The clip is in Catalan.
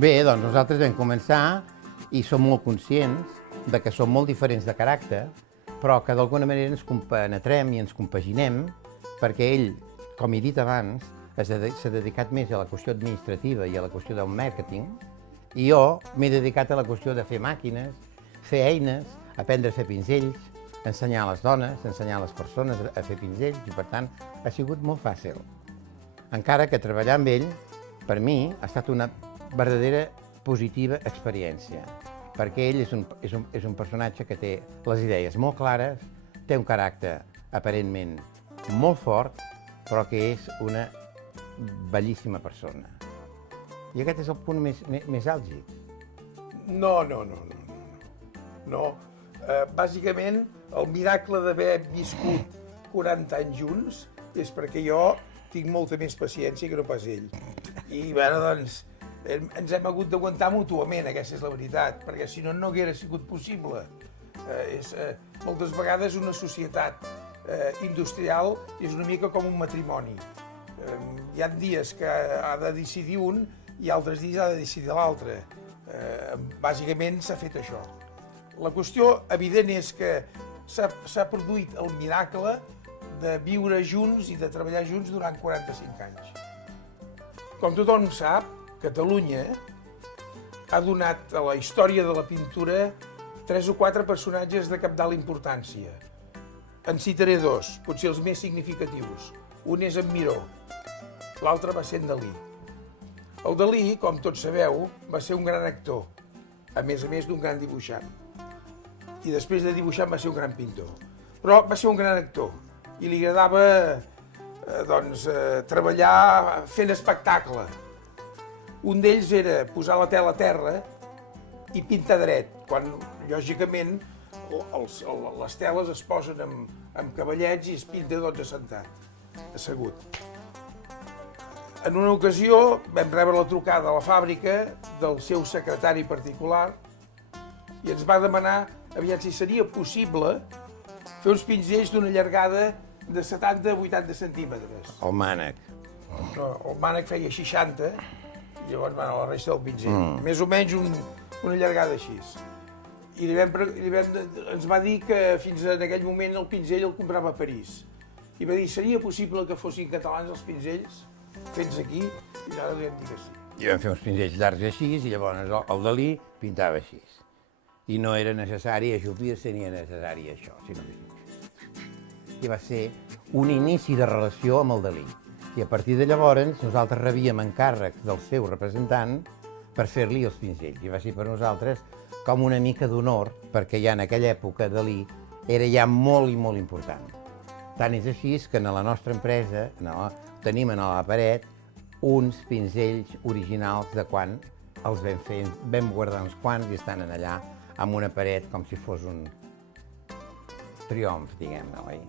Bé, doncs nosaltres vam començar i som molt conscients de que som molt diferents de caràcter, però que d'alguna manera ens compenetrem i ens compaginem, perquè ell, com he dit abans, s'ha dedicat més a la qüestió administrativa i a la qüestió del màrqueting, i jo m'he dedicat a la qüestió de fer màquines, fer eines, aprendre a fer pinzells, ensenyar a les dones, ensenyar a les persones a fer pinzells, i per tant ha sigut molt fàcil. Encara que treballar amb ell, per mi, ha estat una verdadera positiva experiència, perquè ell és un personatge que té les idees molt clares, té un caràcter aparentment molt fort, però que és una bellíssima persona. I aquest és el punt més àlgid. No. Bàsicament, el miracle d'haver viscut 40 anys junts és perquè jo tinc molta més paciència que no pas ell. I, bé, doncs, ens hem hagut d'aguantar mútuament, aquesta és la veritat, perquè si no, no haguera sigut possible. Moltes vegades una societat industrial és una mica com un matrimoni. Hi ha dies que ha de decidir un i altres dies ha de decidir l'altre. Bàsicament s'ha fet això. La qüestió evident és que s'ha produït el miracle de viure junts i de treballar junts durant 45 anys. Com tothom sap, Catalunya ha donat a la història de la pintura 3 o 4 personatges de cabdal importància. En citaré 2, potser els més significatius. Un és en Miró, l'altre va ser en Dalí. El Dalí, com tots sabeu, va ser un gran actor, a més d'un gran dibuixant. I després de dibuixant va ser un gran pintor. Però va ser un gran actor i li agradava treballar fent espectacle. Un d'ells era posar la tela a terra i pintar dret, quan, lògicament, les teles es posen amb cavallets i es pinta assentat, assegut. En una ocasió vam rebre la trucada a la fàbrica del seu secretari particular i ens va demanar aviat si seria possible fer uns pinzells d'una llargada de 70 a 80 centímetres. El mànec. No, el mànec feia 60, i llavors la resta del pinzell. Més o menys una llargada així. I ens va dir que fins en aquell moment el pinzell el comprava a París. I va dir, seria possible que fossin catalans els pinzells fets aquí? I ara li vam dir que sí. I vam fer uns pinzells llargs així, i llavors el Dalí pintava així. I no era necessari ajupir-se ni era necessari això, sinó que... I va ser un inici de relació amb el Dalí. I a partir de llavors nosaltres rebíem encàrrecs del seu representant per fer-li els pinzells. I va ser per nosaltres com una mica d'honor, perquè ja en aquella època Dalí era ja molt i molt important. Tant és així que en la nostra empresa tenim a la paret uns pinzells originals de quan els vam fer, vam guardar uns quants i estan allà amb una paret com si fos un triomf, diguem-ne, oi?